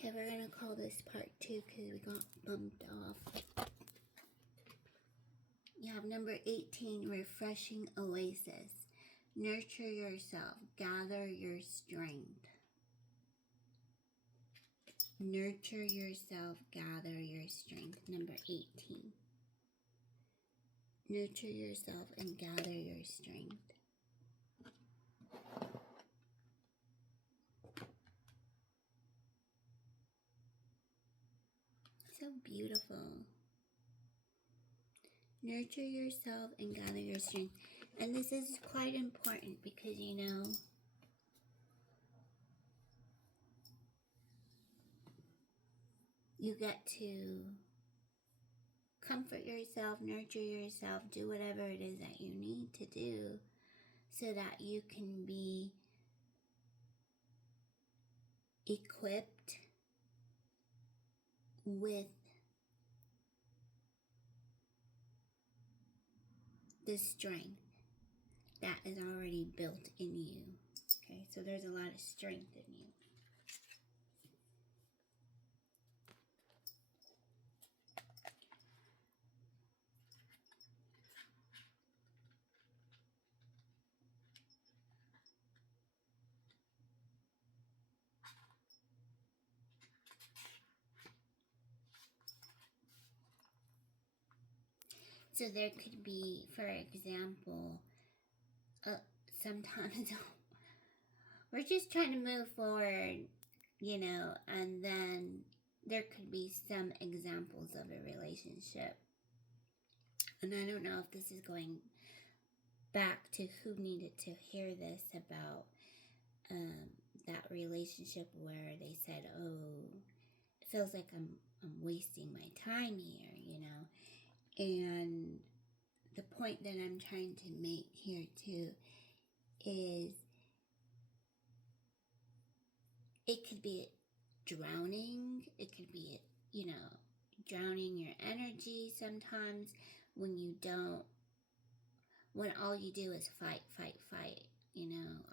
Okay, we're going to call this part 2 because we got bumped off. You have number 18, refreshing oasis. Nurture yourself, gather your strength. Nurture yourself, gather your strength. Number 18. Nurture yourself and gather your strength. So beautiful. Nurture yourself and gather your strength. And this is quite important because, you get to comfort yourself, nurture yourself, do whatever it is that you need to do so that you can be equipped with the strength that is already built in you. Okay, so there's a lot of strength in you. So there could be, for example, sometimes we're just trying to move forward, and then there could be some examples of a relationship. And I don't know if this is going back to who needed to hear this about that relationship where they said, oh, it feels like I'm wasting my time here, And the point that I'm trying to make here too is it could be drowning. It could be, drowning your energy sometimes when all you do is fight,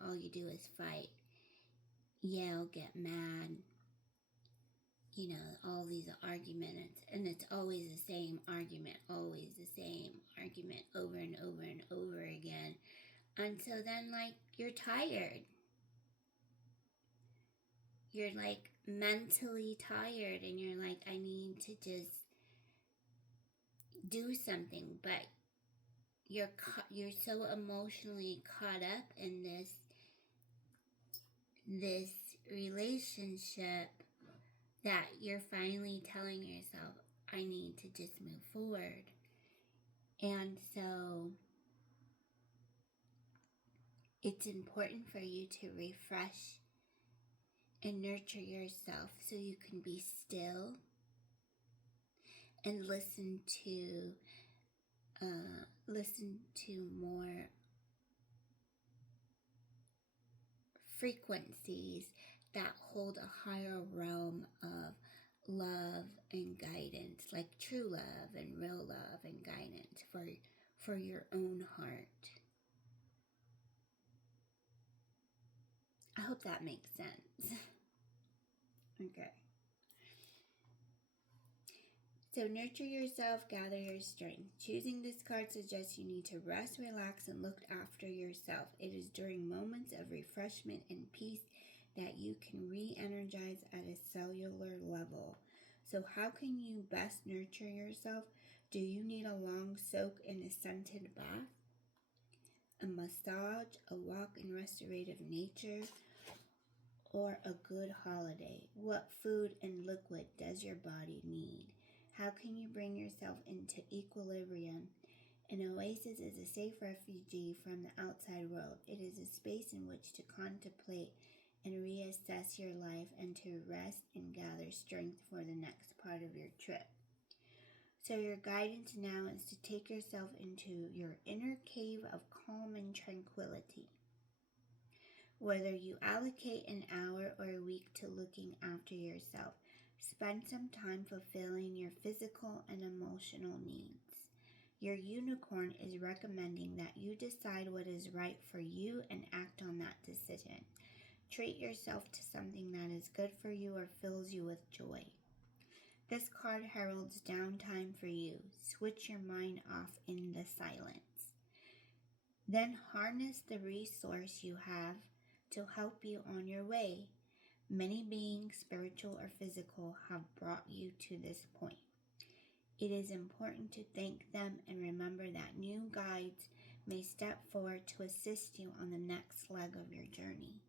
all you do is fight, yell, get mad, all these arguments, and it's always the same argument, over and over and over again. And so then, you're tired. You're, mentally tired, and you're like, I need to just do something, but you're so emotionally caught up in this relationship that you're finally telling yourself, I need to just move forward. And so it's important for you to refresh and nurture yourself so you can be still and listen to more frequencies that hold a higher realm of love and guidance, like true love and real love and guidance for your own heart. I hope that makes sense. Okay. So nurture yourself, gather your strength. Choosing this card suggests you need to rest, relax, and look after yourself. It is during moments of refreshment and peace that you can re-energize at a cellular level. So how can you best nurture yourself? Do you need a long soak in a scented bath? A massage, a walk in restorative nature, or a good holiday? What food and liquid does your body need? How can you bring yourself into equilibrium? An oasis is a safe refuge from the outside world. It is a space in which to contemplate and reassess your life and to rest and gather strength for the next part of your trip. So your guidance now is to take yourself into your inner cave of calm and tranquility. Whether you allocate an hour or a week to looking after yourself, spend some time fulfilling your physical and emotional needs. Your unicorn is recommending that you decide what is right for you and act on that decision. Treat yourself to something that is good for you or fills you with joy. This card heralds downtime for you. Switch your mind off in the silence. Then harness the resource you have to help you on your way. Many beings, spiritual or physical, have brought you to this point. It is important to thank them and remember that new guides may step forward to assist you on the next leg of your journey.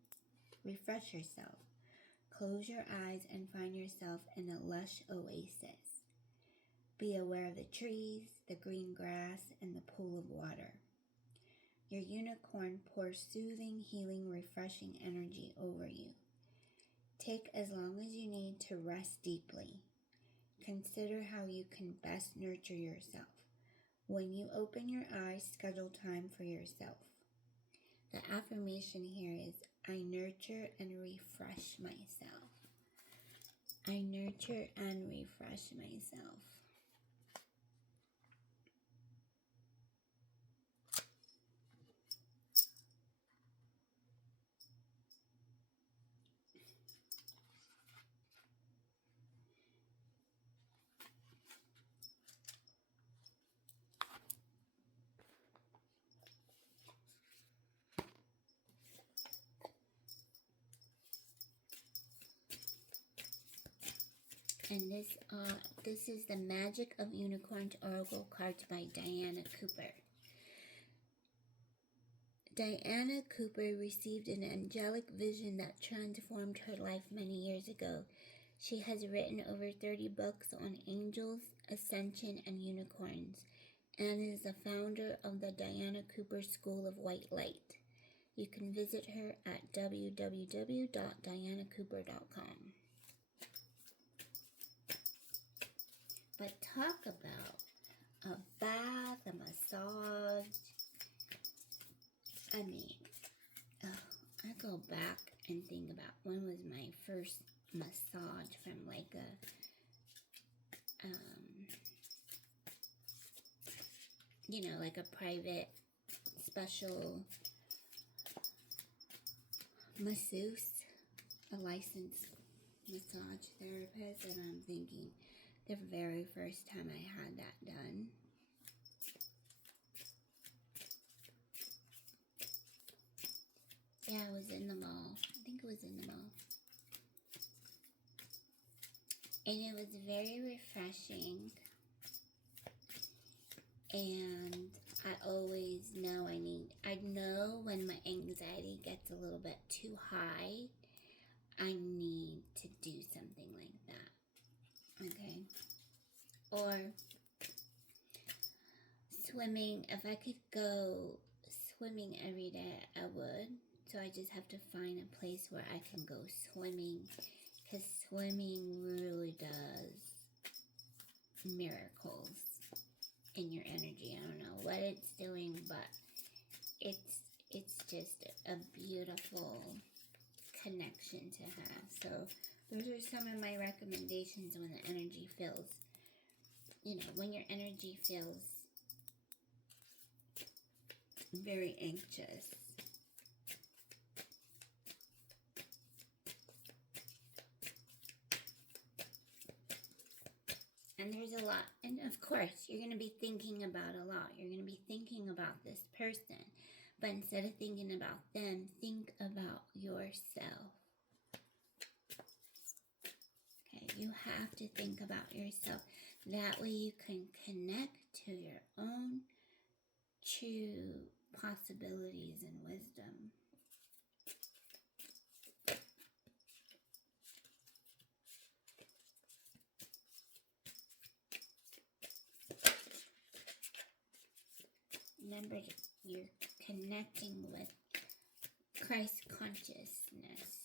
Refresh yourself. Close your eyes and find yourself in a lush oasis. Be aware of the trees, the green grass, and the pool of water. Your unicorn pours soothing, healing, refreshing energy over you. Take as long as you need to rest deeply. Consider how you can best nurture yourself. When you open your eyes, schedule time for yourself. The affirmation here is, I nurture and refresh myself. I nurture and refresh myself. And this is the Magic of Unicorns Oracle cards by Diana Cooper. Diana Cooper received an angelic vision that transformed her life many years ago. She has written over 30 books on angels, ascension, and unicorns, and is the founder of the Diana Cooper School of White Light. You can visit her at www.dianacooper.com. But talk about a bath, a massage. I mean, I go back and think about when was my first massage from like a, like a private special masseuse, a licensed massage therapist, and I'm thinking the very first time I had that done, yeah, it was in the mall. I think it was in the mall. And it was very refreshing. And I always know I know when my anxiety gets a little bit too high, I need to do something like that. Okay? Or swimming. If I could go swimming every day, I would. So I just have to find a place where I can go swimming, because swimming really does miracles in your energy. I don't know what it's doing, but it's just a beautiful connection to have. So those are some of my recommendations when the energy feels, when your energy feels very anxious. And there's a lot, and of course, you're going to be thinking about a lot. You're going to be thinking about this person. But instead of thinking about them, think about yourself. Okay, you have to think about yourself. That way you can connect to your own true possibilities and wisdom. Remember, you're connecting with Christ consciousness.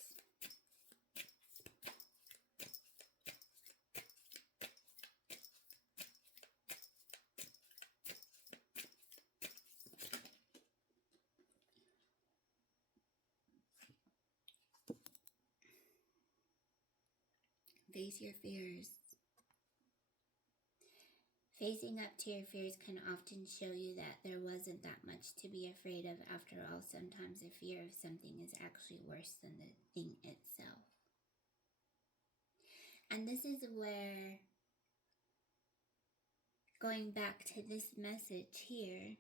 Face your fears. Facing up to your fears can often show you that there wasn't that much to be afraid of. After all, sometimes the fear of something is actually worse than the thing itself. And this is where, going back to this message here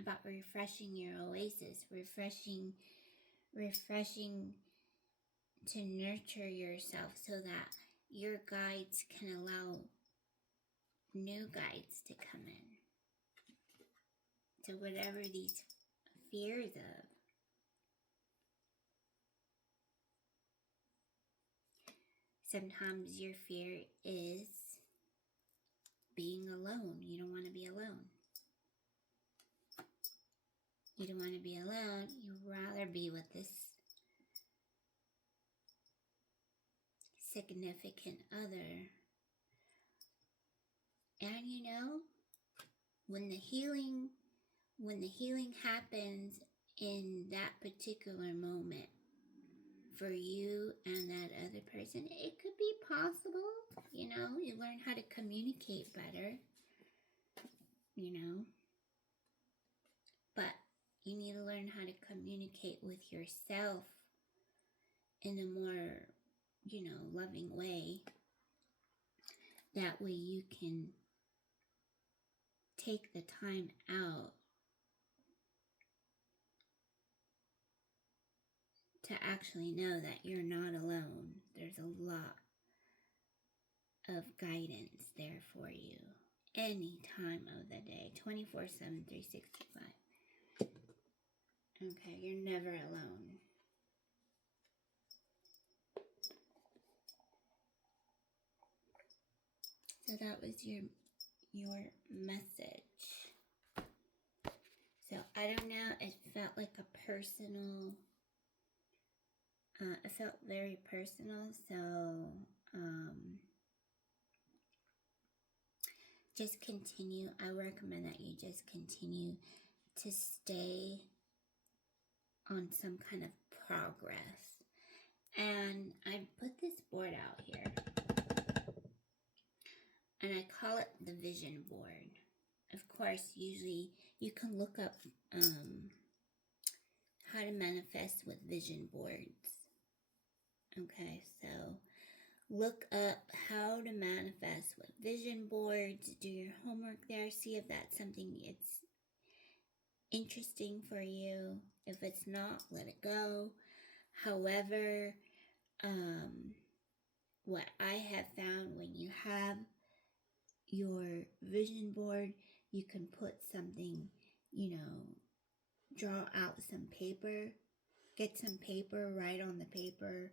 about refreshing your oasis, refreshing to nurture yourself so that your guides can allow new guides to come in. So whatever these fears of, sometimes your fear is being alone. You don't want to be alone. You don't want to be alone. You'd rather be with this significant other. And you know, when the healing happens in that particular moment for you and that other person, it could be possible. You know, you learn how to communicate better, you know. But you need to learn how to communicate with yourself in a more, you know, loving way. That way you can take the time out to actually know that you're not alone. There's a lot of guidance there for you any time of the day, 24/7, 365. Okay, you're never alone. So that was your message. So I don't know, it felt like a personal, it felt very personal, so just continue. I recommend that you just continue to stay on some kind of progress. And I put this board out here, and I call it the vision board. Of course, usually you can look up how to manifest with vision boards. Okay, so look up how to manifest with vision boards. Do your homework there. See if that's something it's interesting for you. If it's not, let it go. However, what I have found, when you have your vision board, you can put something, you know, draw out some paper, get some paper, write on the paper,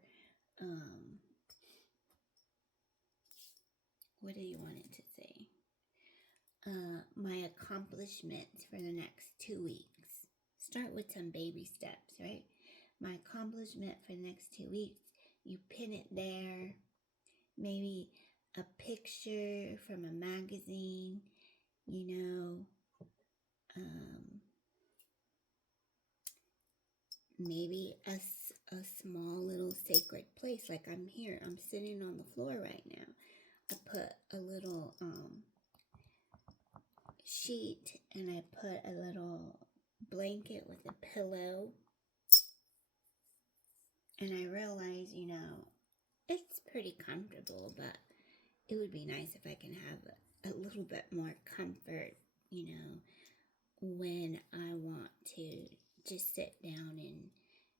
what do you want it to say? My accomplishments for the next 2 weeks. Start with some baby steps, right? My accomplishment for the next 2 weeks. You pin it there. Maybe a picture from a magazine, you know. Maybe a small little sacred place. Like I'm here. I'm sitting on the floor right now. I put a little sheet, and I put a little blanket with a pillow, and I realize, you know, it's pretty comfortable, but it would be nice if I can have a little bit more comfort, you know, when I want to just sit down and,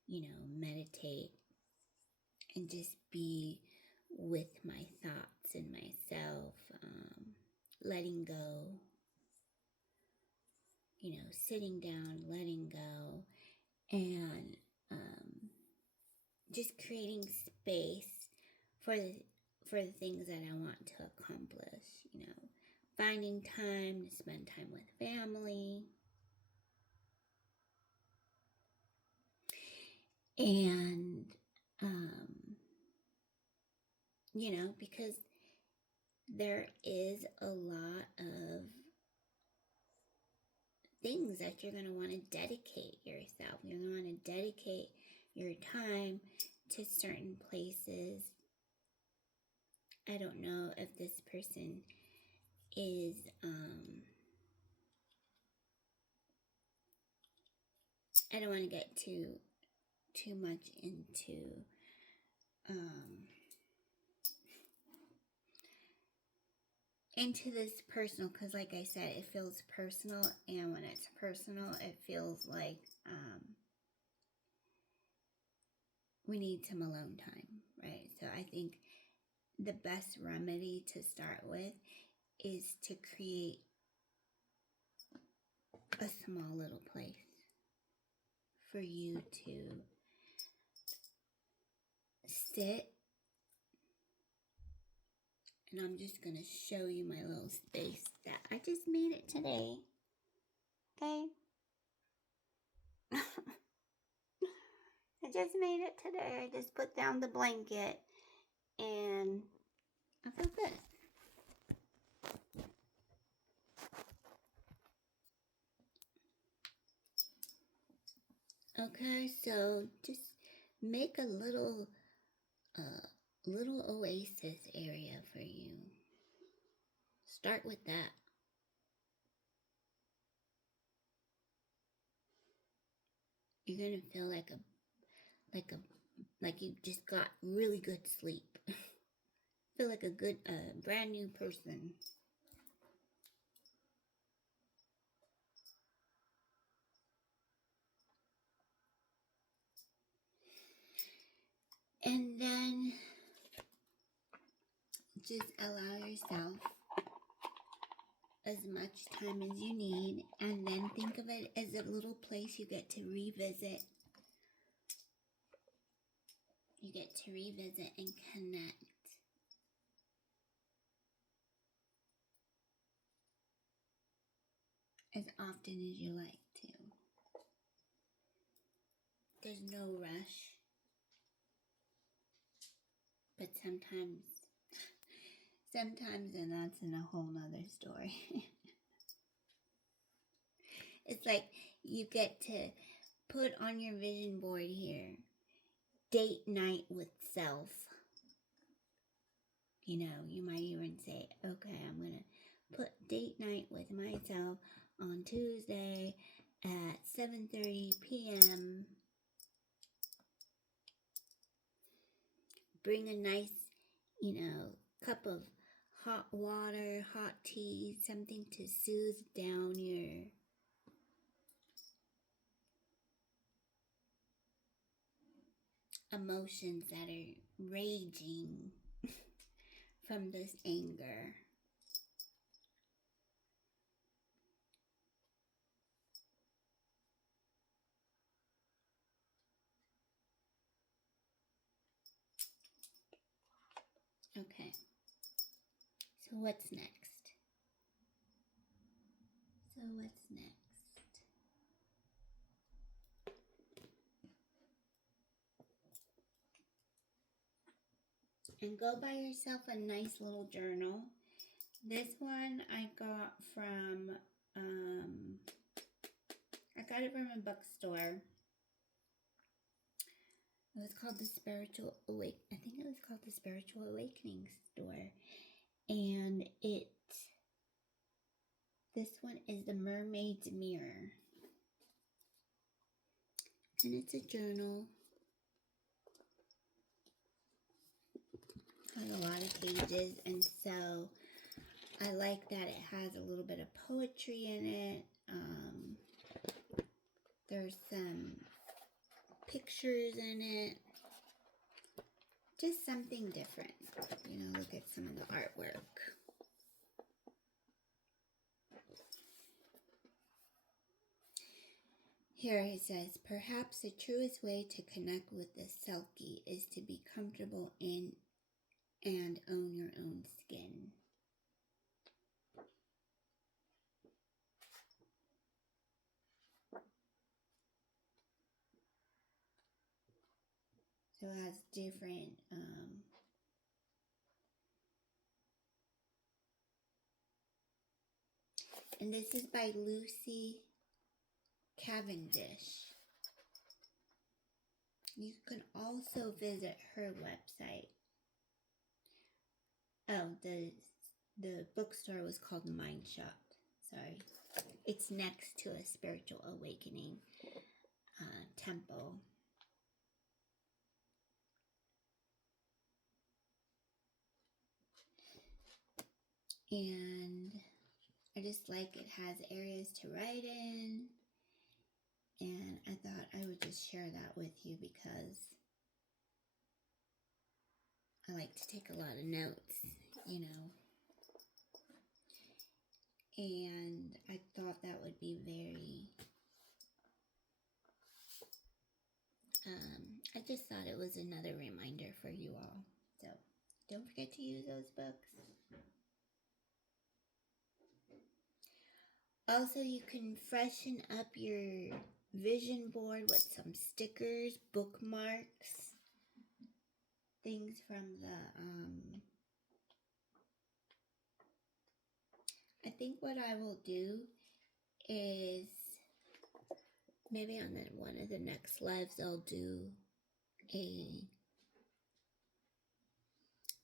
you know, meditate and just be with my thoughts and myself, letting go, you know, sitting down, letting go, and just creating space for the things that I want to accomplish, you know, finding time to spend time with family, and you know, because there is a lot of things that you're going to want to dedicate yourself. You're going to want to dedicate your time to certain places. I don't know if this person is I don't want to get too much into this personal, because like I said, it feels personal, and when it's personal, it feels like we need some alone time, right? So I think the best remedy to start with is to create a small little place for you to sit. And I'm just going to show you my little space that I just made it today. Okay? I just made it today. I just put down the blanket and I feel good. Okay, so just make a little oasis area for you. Start with that. You're gonna feel like you just got really good sleep. Feel like a good brand new person. And then just allow yourself as much time as you need, and then think of it as a little place you get to revisit. You get to revisit and connect. As often as you like to. There's no rush. But sometimes, and that's in a whole nother story. It's like you get to put on your vision board here, date night with self. You know, you might even say, okay, I'm going to put date night with myself on Tuesday at 7:30 p.m. Bring a nice, cup of hot water, hot tea, something to soothe down your emotions that are raging from this anger. Okay, so what's next? And go buy yourself a nice little journal. This one I got from, a bookstore. It was called the Spiritual Awakening store. And this one is the Mermaid's Mirror. And it's a journal. Has a lot of pages, and so I like that it has a little bit of poetry in it. There's some pictures in it. Just something different. Look at some of the artwork. Here it says, perhaps the truest way to connect with the Selkie is to be comfortable in and own your own skin. So it has different and this is by Lucy Cavendish. You can also visit her website. Oh, the the bookstore was called Mind Shop. Sorry. It's next to a spiritual awakening temple. And I just like it has areas to write in. And I thought I would just share that with you because I like to take a lot of notes, you know. And I thought that would be very, I just thought it was another reminder for you all. So don't forget to use those books. Also, you can freshen up your vision board with some stickers, bookmarks, things from the, I think what I will do is maybe on one of the next lives I'll do a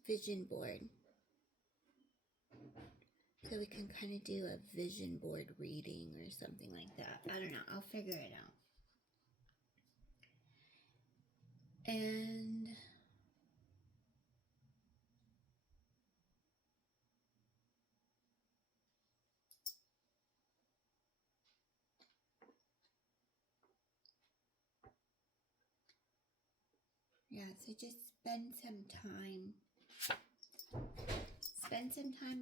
vision board. So we can kind of do a vision board reading or something like that. I don't know. I'll figure it out. And yeah, so just spend some time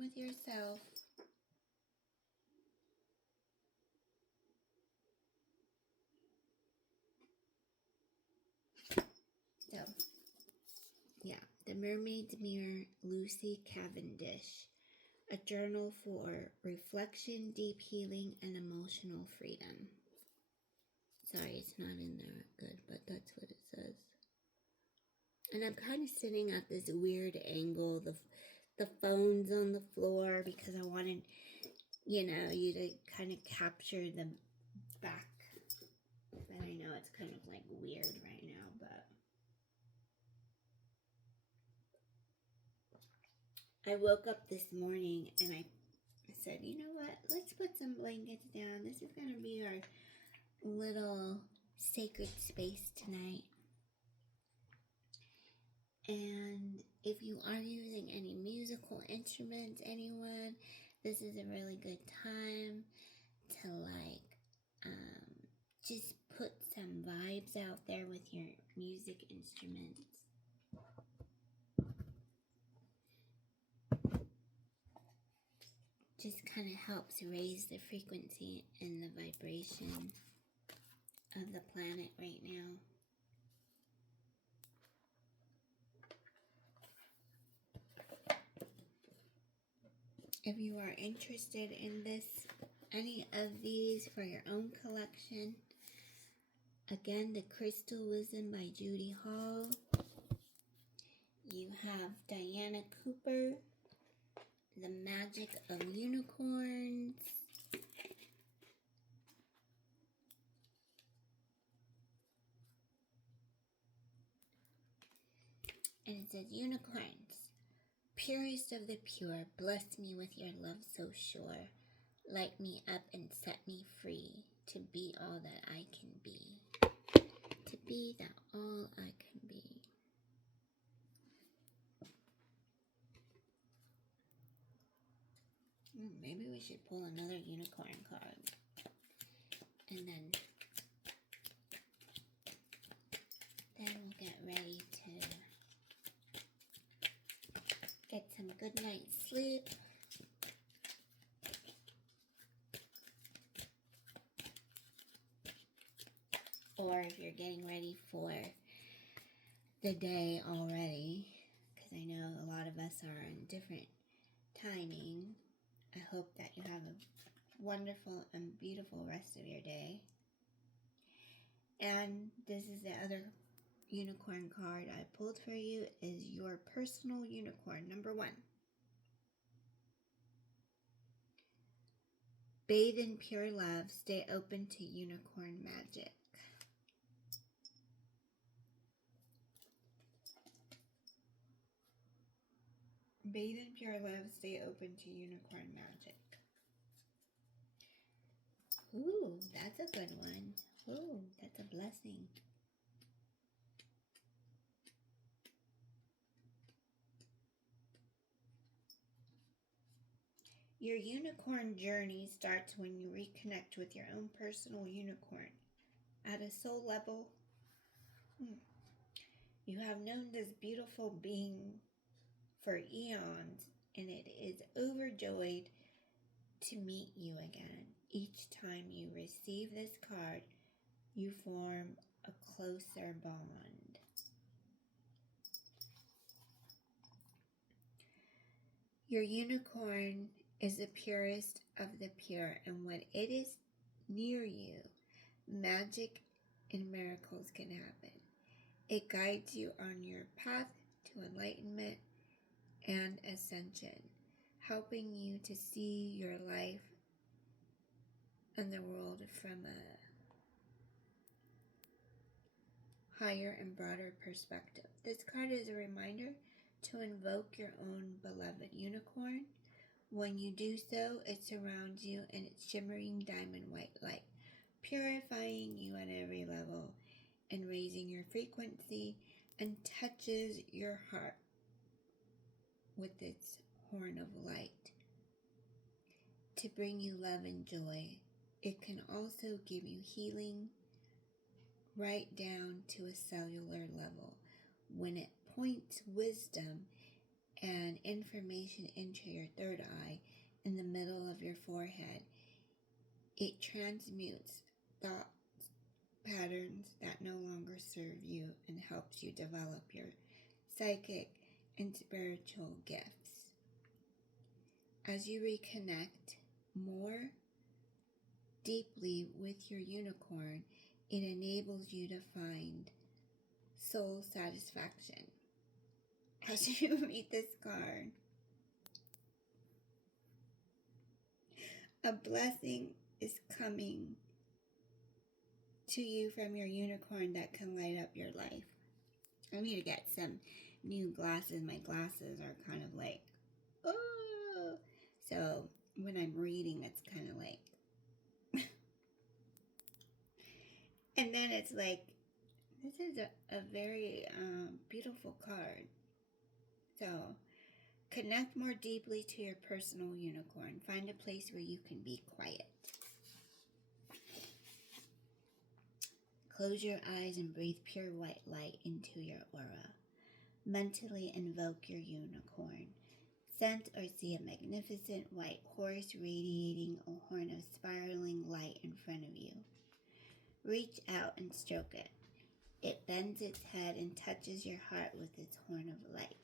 with yourself. So, yeah, The Mermaid's Mirror, Lucy Cavendish. A journal for reflection, deep healing, and emotional freedom. Sorry, it's not in there good, but that's what it says. And I'm kind of sitting at this weird angle. The phone's on the floor because I wanted, you to kind of capture the back. But I know it's kind of like weird right now, but I woke up this morning and I said, you know what? Let's put some blankets down. This is going to be our little sacred space tonight. And if you are using any musical instruments, anyone, this is a really good time to just put some vibes out there with your music instruments. Just kind of helps raise the frequency and the vibration of the planet right now. If you are interested in any of these for your own collection, again, The Crystal Wisdom by Judy Hall. You have Diana Cooper, The Magic of Unicorns. And it says, unicorns, purest of the pure, bless me with your love so sure. Light me up and set me free to be all that I can be. To be that all I can be. Maybe we should pull another unicorn card. And then we'll get ready to get some good night's sleep. Or if you're getting ready for the day already, because I know a lot of us are in different timing, I hope that you have a wonderful and beautiful rest of your day. And this is the other unicorn card I pulled for you, is your personal unicorn, number 1. Bathe in pure love, stay open to unicorn magic. Bathe in pure love, stay open to unicorn magic. Ooh, that's a good one. Ooh, that's a blessing. Your unicorn journey starts when you reconnect with your own personal unicorn. At a soul level, you have known this beautiful being for eons, and it is overjoyed to meet you again. Each time you receive this card, you form a closer bond. Your unicorn is the purest of the pure, and when it is near you, magic and miracles can happen. It guides you on your path to enlightenment and ascension, helping you to see your life and the world from a higher and broader perspective. This card is a reminder to invoke your own beloved unicorn. When you do so, it surrounds you in its shimmering diamond white light, purifying you at every level and raising your frequency, and touches your heart with its horn of light to bring you love and joy. It can also give you healing right down to a cellular level. When it points wisdom and information into your third eye in the middle of your forehead, it transmutes thoughts patterns that no longer serve you and helps you develop your psychic and spiritual gifts. As you reconnect more deeply with your unicorn, it enables you to find soul satisfaction. As you read this card, a blessing is coming to you from your unicorn that can light up your life. I need to get some new glasses. My glasses are kind of like, oh. So when I'm reading, it's kind of like, and then it's like, this is a very beautiful card. So connect more deeply to your personal unicorn. Find a place where you can be quiet. Close your eyes and breathe pure white light into your aura. Mentally invoke your unicorn. Sense or see a magnificent white horse radiating a horn of spiraling light in front of you. Reach out and stroke it. It bends its head and touches your heart with its horn of light.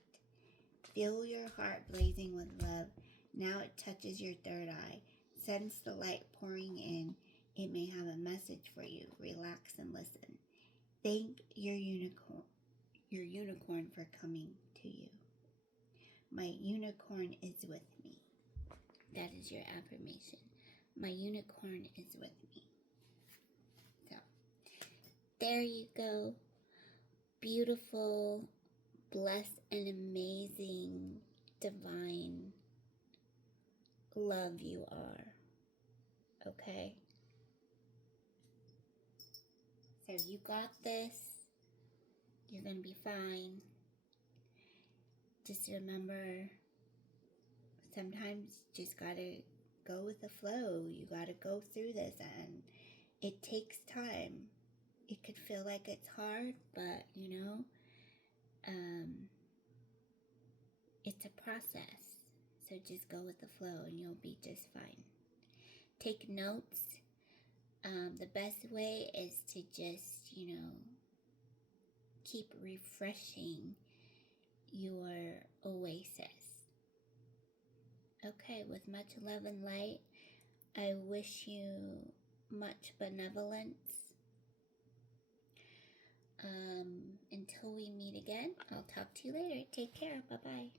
Feel your heart blazing with love. Now it touches your third eye. Sense the light pouring in. It may have a message for you. Relax and listen. Thank your unicorn for coming to you. My unicorn is with me. That is your affirmation. My unicorn is with me. So, there you go. Beautiful, blessed, and amazing, divine love you are. Okay? So you got this. You're going to be fine. Just remember, sometimes you just got to go with the flow. You got to go through this, and it takes time. It could feel like it's hard, but, it's a process. So just go with the flow and you'll be just fine. Take notes. The best way is to just, keep refreshing your oasis. Okay, with much love and light, I wish you much benevolence. Until we meet again, I'll talk to you later. Take care. Bye-bye.